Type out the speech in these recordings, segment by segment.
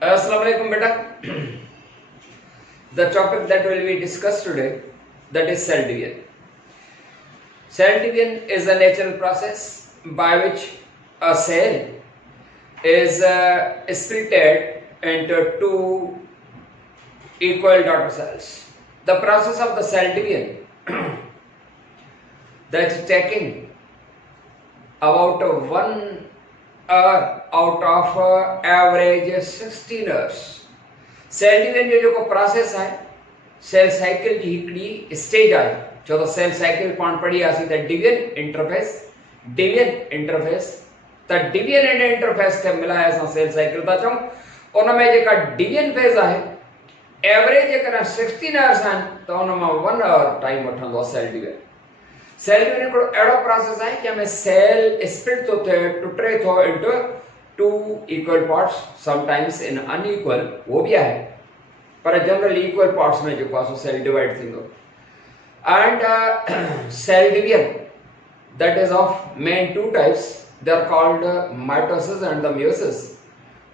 Assalamu alaikum beta. The topic that will be discussed today, that is cell division. Cell division is a natural process by which a cell is splitted into two equal daughter cells. The process of the cell division that's taking about 1 hour out of average 16 hours. Cell division जो जेको process है cell cycle जी हिकड़ी stage आहे छो त cell cycle पाण पढ़ी आसी त डिवीजन इंटरफेस त डिवीजन एंड इंटरफेस के मिलाए असां सेल साइकिल था चऊं उन में जेका डिवीजन फेज आहे एवरेज जेकर 16 आवर्स आहिनि त उन मां 1 आवर टाइम वठंदो सेल डिवीजन हिकिड़ो अहिड़ो प्रोसेस आहे जंहिंमें सेल स्प्लिट थो थिए टुटे थो into two equal parts, sometimes in unequal, वो भी है, पर generally equal parts में जो पासो cell divide थींदो, and cell division that is of main two types. They are called mitosis and the meiosis,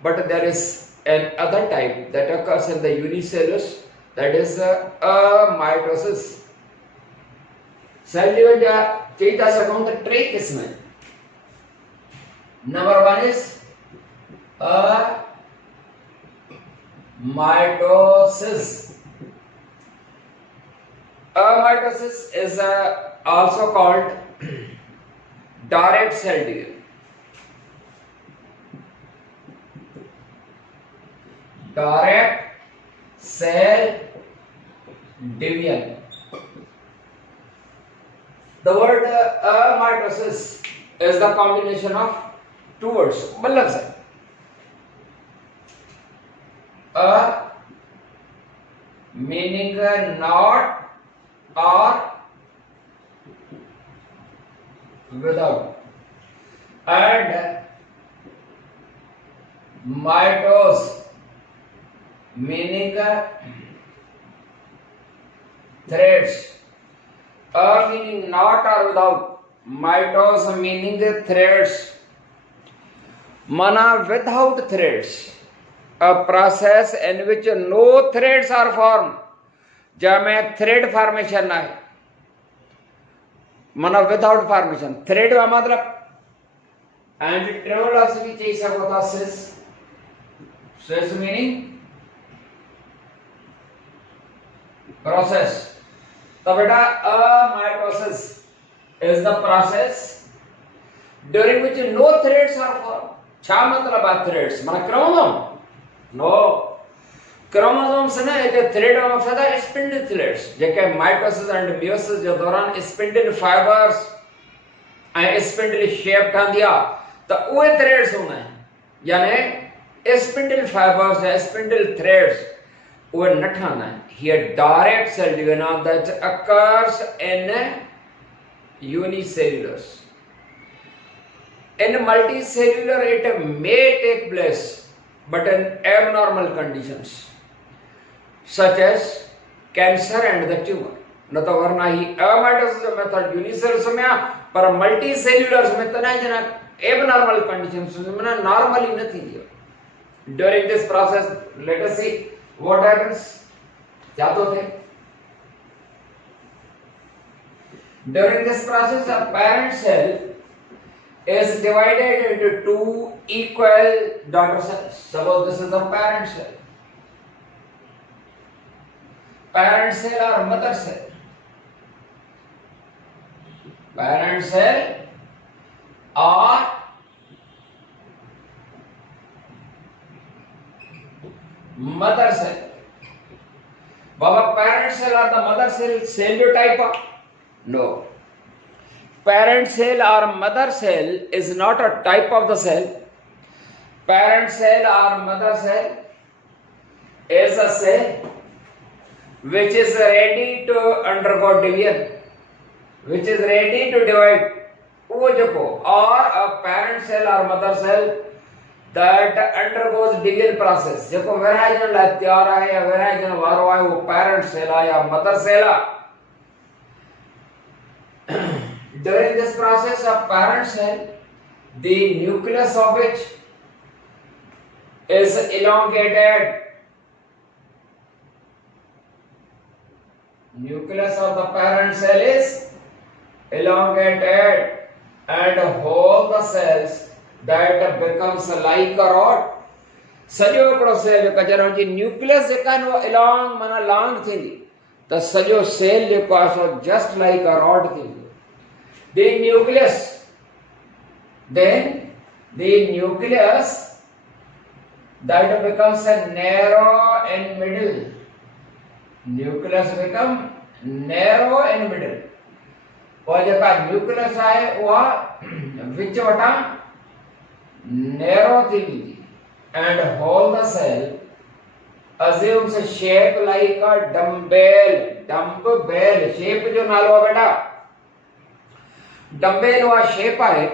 but there is an other type that occurs in the unicellular, that is mitosis. Cell division जा चई था सकूं तो टे किस्म हैं. Number one is a mitosis. A mitosis is also called direct cell division. Direct cell division. The word mitosis is the combination of two words. मतलब से meaning not or without, and mitos meaning threads. Meaning not or without, mitos meaning threads, mana without threads. A process in which no threads are formed, जहाँ thread formation है, मना without formation. Thread का मतलब and terminology भी चाहिए सकता था cis meaning process. तो बेटा a mitosis is the process during which no threads are formed. क्या मतलब है threads? मना chromosome. No, chromosomes ना ये thread का मकसद है spindle threads, JK mitosis and meiosis जो दौरान spindle fibers ऐं spindle shape ठांदिया, तो उहे threads होना है, यानी spindle fibers या spindle threads उहे न ठाना है. Here direct cell division that occurs in unicellular. In multicellular it may take place, but in abnormal conditions such as cancer and the tumor. न तो वरना ही mitosis मेथड unicellular में पर multicellular में तो नहीं जना abnormal conditions में normally नहीं दिया. During this process, let us see what happens. क्या तो थे? During this process, a parent cell is divided into two equal daughter cells. Suppose this is the parent cell. Parent cell or mother cell? Parent cell or mother cell? Baba, parent cell or the mother cell cellular type? No. Parent cell or mother cell is not a type of the cell. Parent cell or mother cell is a cell which is ready to undergo division, which is ready to divide. Or a parent cell or mother cell that undergoes division process. जेको विरहाइजन लाइ तैयार आहे या विरहाइजन वारो आहे वो parent cell आहे या mother cell आहे. During this process of parent cell, the nucleus of which is elongated. Nucleus of the parent cell is elongated, and all the cells that becomes like a rod. सॼो हिकिड़ो cell जेको जॾहिं हुनजी nucleus जेका आहिनि उहा इलांग माना लांग थींदी त सॼो सेल जेको आहे so just like a rod थींदो. Then the nucleus that becomes a narrow in middle. Nucleus become narrow in middle. और जेका न्यूक्लियस आहे उहा विच वटां narrow थी वेंदी. And whole the cell assumes a shape like a dumbbell. Dumbbell shape जो नालो आहे बेटा dumbbell उहा shape आहे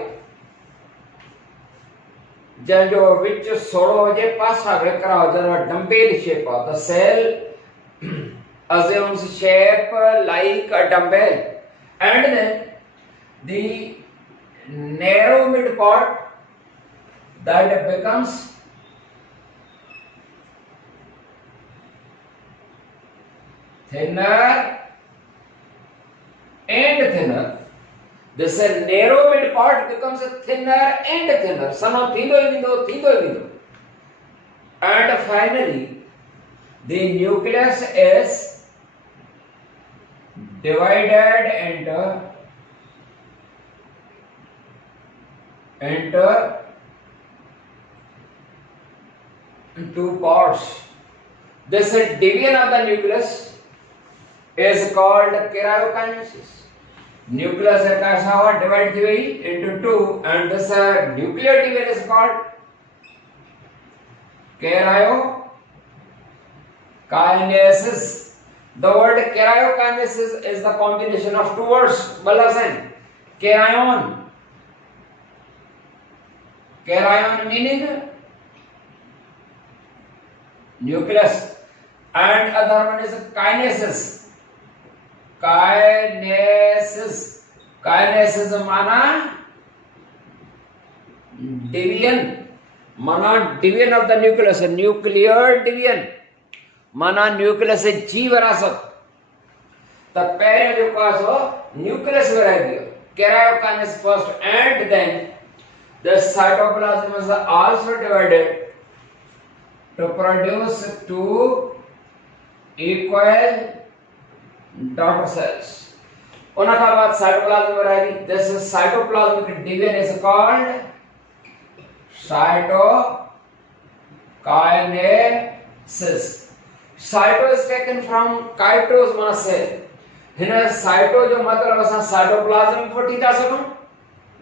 जंहिंजो विच सोड़ो हुजे पासा वेकरा हुजनि dumbbell shape आहे. The cell assumes shape like a dumbbell, and then the narrow mid part that becomes thinner and thinner. This narrow mid part becomes thinner and thinner. Somehow thindo. And finally, the nucleus is divided into two parts. This division of the nucleus is called karyokinesis. Nucleus is divided into two, and this nuclear division is called karyokinesis. The word karyokinesis is the combination of two words. Balasan, karyon. Karyon meaning nucleus, and other one is kinesis. Kinesis mana division of the nucleus. Nuclear division mana nucleus is G virasat. The parent जो कासो nucleus variety karyokinesis first, and then the cytoplasm is also divided to produce two equal daughter cells. उनका बाद cytoplasm variety. This is cytoplasmic division is called cytokinesis. Cyto is taken from kytos mana cell. हिन cyto जो मतलब असां cytoplasm वठी था सघूं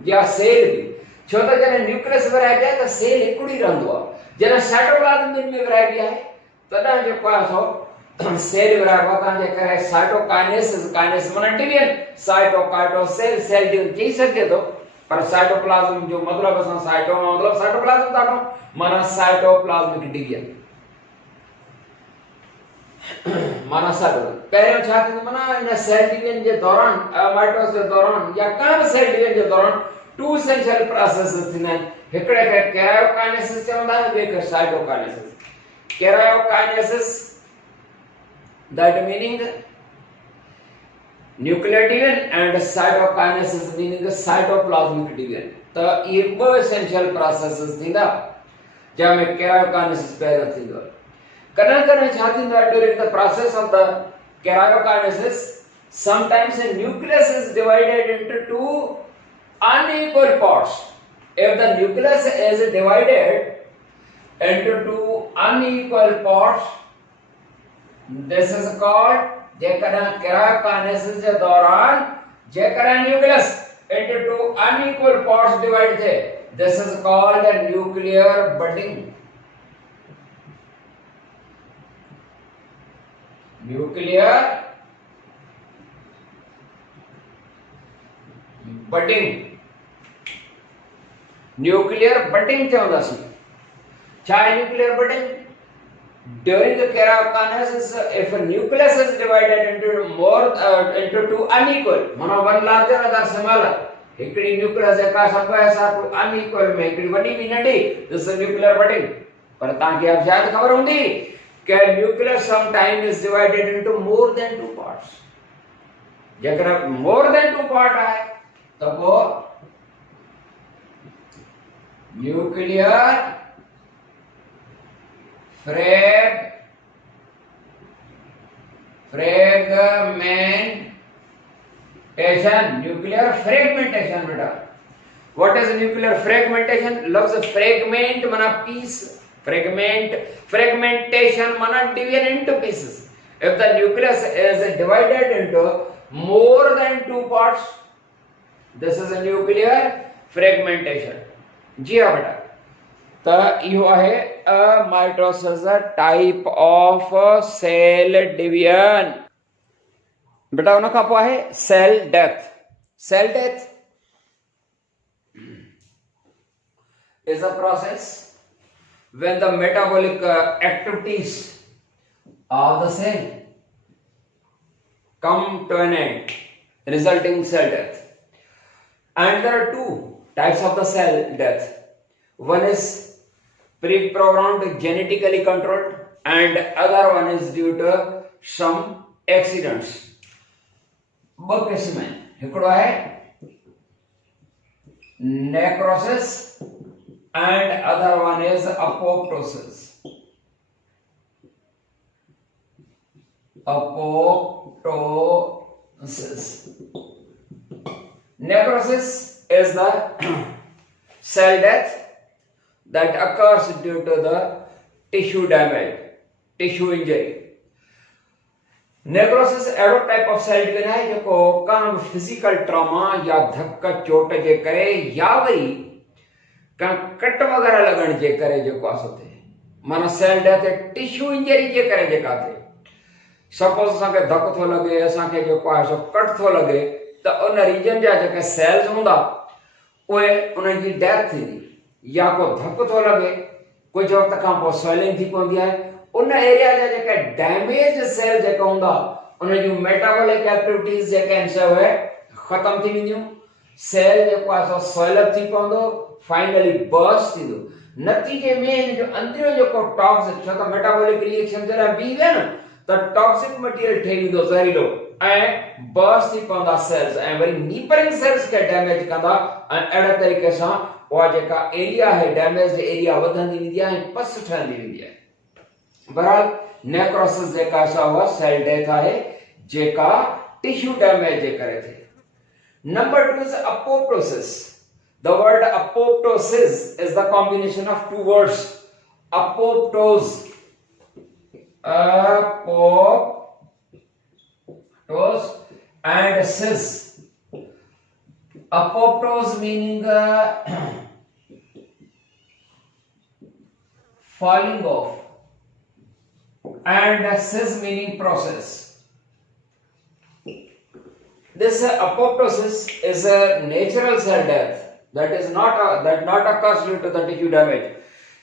या सेल भी. छो त जॾहिं न्यूक्लियस वैरायटी आहे त सेल हिकिड़ो ई रहंदो आहे. जॾहिं साइटोप्लाज्म में वैरायटी आहे तॾहिं जेको आहे सो सेल वैरायटी आहे. तव्हांजे करे साइटोकाइनेसिस माना डिवीजन. साइटो सेल डिवीजन चई सघे थो, पर साइटोप्लाज्म जो मतलब असां साइटो मतलब साइटोप्लाज्म था कयूं माना साइटोप्लाज्मिक डिवीजन माना साइटो. पहिरियों छा थींदो माना इन सेल डिवीजन जे दौरान माइटोसिस जे दौरान या कंहिं बि सेल डिवीजन जे दौरान two essential processes थींदा आहिनि. हिकिड़े खे karyokinesis चवंदा आहिनि, ॿिए खे cytokinesis. Karyokinesis, that meaning nuclear division, and cytokinesis meaning cytoplasmic division. त इहे ॿ essential processes थींदा जंहिंमें karyokinesis पहिरियों थींदो आहे. कॾहिं कॾहिं छा थींदो आहे during the process of the karyokinesis, sometimes a nucleus is divided into two unequal parts. If the nucleus is divided into two unequal parts, this is called जेकॾहिं karyokinesis जे दौरान जेकॾहिं nucleus into two unequal parts divide थे, this is called a nuclear budding. Nuclear budding. Nuclear budding चवंदासीं. छा आहे nuclear budding? During the karyokinesis, if a nucleus is divided into two unequal, माना one larger other smaller, हिकिड़ी nucleus जेका सभु आहे सा unequal में हिकिड़ी वॾी बि नंढी, this is nuclear budding. पर तव्हांखे अब शायद ख़बर हूंदी कि nucleus some time is divided into more than 2 parts. जेकर मोर देन 2 पार्ट आहे त पोइ न्यूक्लियर फ्रेगमेंटेशन बेटा। What is nuclear fragmentation? लफ्ज फ्रेगमेंट माना पीस, fragmentation माना division into pieces। if the nucleus is divided into more than 2 parts, this is a nuclear fragmentation। जी हाँ बेटा, तो यो है mitosis type of cell division. बेटा उन खां पोइ आहे cell death. Cell death is a process when the metabolic activities of the cell come to an end, resulting in cell death. And there are 2 types of the cell death. One is pre-programmed, genetically controlled, and other one is due to some accidents। ब किस्म हिकिड़ो आहे necrosis and other one is apoptosis। Necrosis is the cell death that occurs due to the tissue damage, tissue injury। Necrosis एडो type of cell division है जेको का physical trauma या धक्का चोट जे करे या वरी का कट वगैरह लगण जे करे जेको असो थे, माना सेल डेथ टिश्यू इंजरी जे करे जेका थे। सपोज असांखे धक थो लगे, असांखे जेको आहे सो कट थो लगे, त उन रीजन जा जेके सेल्स हूंदा उहे उन्हनि जी डेथ थींदी। या को धक थो लगे, कुछ वक्त खां पोइ स्वेलिंग थी पवंदी आहे, उन एरिया जा जेके डैमेज सेल जेका हूंदा उन जूं मेटाबॉलिक एक्टिविटीज जेके आहिनि से उहे ख़तम थी वेंदियूं। सेल जेको आहे सो स्वेलअप थी पवंदो, फाइनली बर्स्ट थींदो। नतीजे में इन जो अंदरियों जेको टॉक्सिक, छो त मेटाबॉलिक रिएक्शन जे लाइ बीह विया न, त टॉक्सिक मटीरियल ठही वेंदो ज़हरीलो ऐं बर्स्ट थी पवंदा सेल्स ऐं वरी नीपरिंग सेल्स खे डैमेज कंदा ऐं अहिड़े तरीक़े सां उहा जेका एरिया आहे डैमेज एरिया वधंदी वेंदी आहे ऐं पस ठहंदी वेंदी आहे। बहरहाल नेक्रोसिस जेका हुआ सेल डेथ आहे जेका टिश्यू डैमेज जे करे थे। Number 2 is apoptosis। The word apoptosis is the combination of 2 words, apoptose, and cis। Apoptose meaning falling off, and cis meaning process। This apoptosis is a natural cell death that not occurs due to the tissue damage।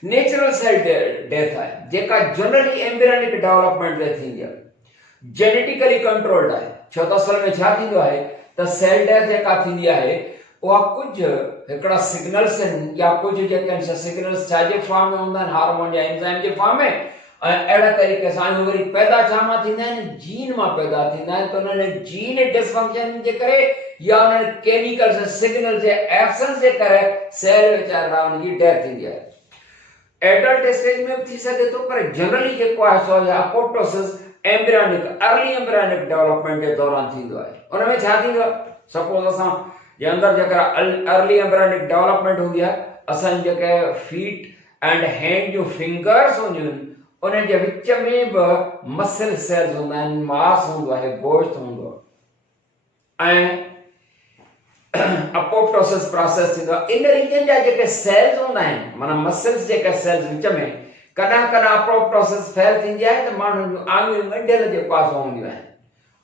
Natural cell death है जेका generally embryonic development ते थींदी आहे, genetically controlled आहे। छो त असल में छा थींदो आहे त सेल डेथ जेका थींदी आहे उहा कुछ हिकड़ा सिग्नल्स या कुछ जेके सिग्नल्स छा जे फॉर्म में हूंदा आहिनि, हार्मोन या एंजाइम जे फॉर्म में, अहिड़े तरीक़े सां वरी पैदा छा मां थींदा आहिनि, जीन मां पैदा थींदा आहिनि। त उन्हनि जीन डिसफंक्शन जे करे या उन्हनि केमिकल्स सिग्नल जे एब्सेंस जे करे सेल वीचारा उनजी डेथ थींदी आहे। एडल्ट स्टेज में थी सके तो, पर जनरली जेको आहे so apoptosis embryonic early embryonic development जे दौरान थींदो आहे। उन में छा थींदो आहे, सपोज असां जे अंदर जेका अर्ली एम्ब्रियोनिक डेवलपमेंट हूंदी आहे, असां जेके फीट एंड हैंड जो फिंगर्स हूंदियूं उन जे विच में बि मसल सेल्स हूंदा आहिनि, मांस हूंदो आहे, गोश्त हूंदो आहे ऐं अपोप्टोसिस प्रोसेस थींदो आहे। इन रीजन जा जेके सेल्स हूंदा आहिनि, माना मसल्स जेके सेल्स विच में कॾहिं कॾहिं अपोप्टोसिस फेल थींदी आहे त माण्हुनि जूं आङियूं ॻंढियल जे पास हूंदियूं आहिनि,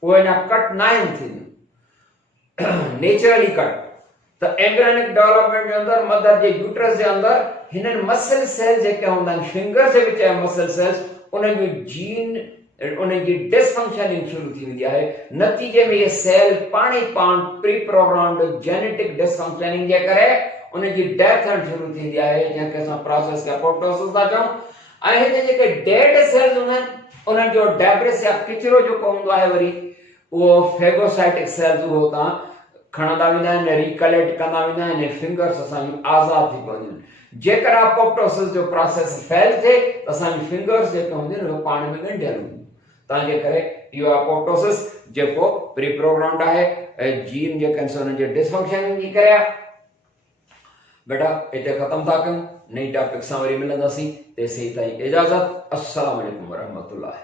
उहे अञा कट न आहिनि थींदियूं, नेचुरली कट। त एम्ब्रियोनिक डेवलपमेंट जे अंदर मदर जे यूट्रस जे अंदर हिननि मसल सेल जेके हूंदा आहिनि, फिंगर जे विच में मसल सेल्स, उन जूं जीन उन जी डिसफंक्शनिंग शुरू थी वेंदी आहे। नतीजे में ये सेल पाण प्री प्रोग्राम्ड जेनेटिक डिसफंक्शनिंग जे करे उन जी डेथ थियण शुरू थींदी आहे, जंहिंखे असां प्रोसेस खे अपोप्टोसिस था चऊं। ऐं हिते जेके डेड सेल्स हूंदा आहिनि उन्हनि जो डेब्रिस या किचिरो जेको हूंदो आहे वरी उहो फेगोसाइटिक सेल्स उहो तव्हां खणंदा वेंदा आहिनि, रिकलेक्ट कंदा वेंदा आहिनि, फिंगर्स असांजूं आज़ाद थी पवंदियूं आहिनि। जेकर अपोप्टोसिस जो प्रोसेस फेल थिए त असांजी फिंगर्स जेके हूंदियूं आहिनि उहे पाण में ॻंढियल हूंदियूं। तंहिंजे करे इहो अपोप्टोसिस जेको प्री प्रोग्राम्ड आहे जीन जेके आहिनि उन्हनि जे डिसफंक्शन जी करे आहे। बेटा हिते ख़त्म था कयूं, नई टॉपिक सां वरी मिलंदासीं, तेसीं ताईं इजाज़त। अस्सलाम वालेकुम वरहमतुल्लाह।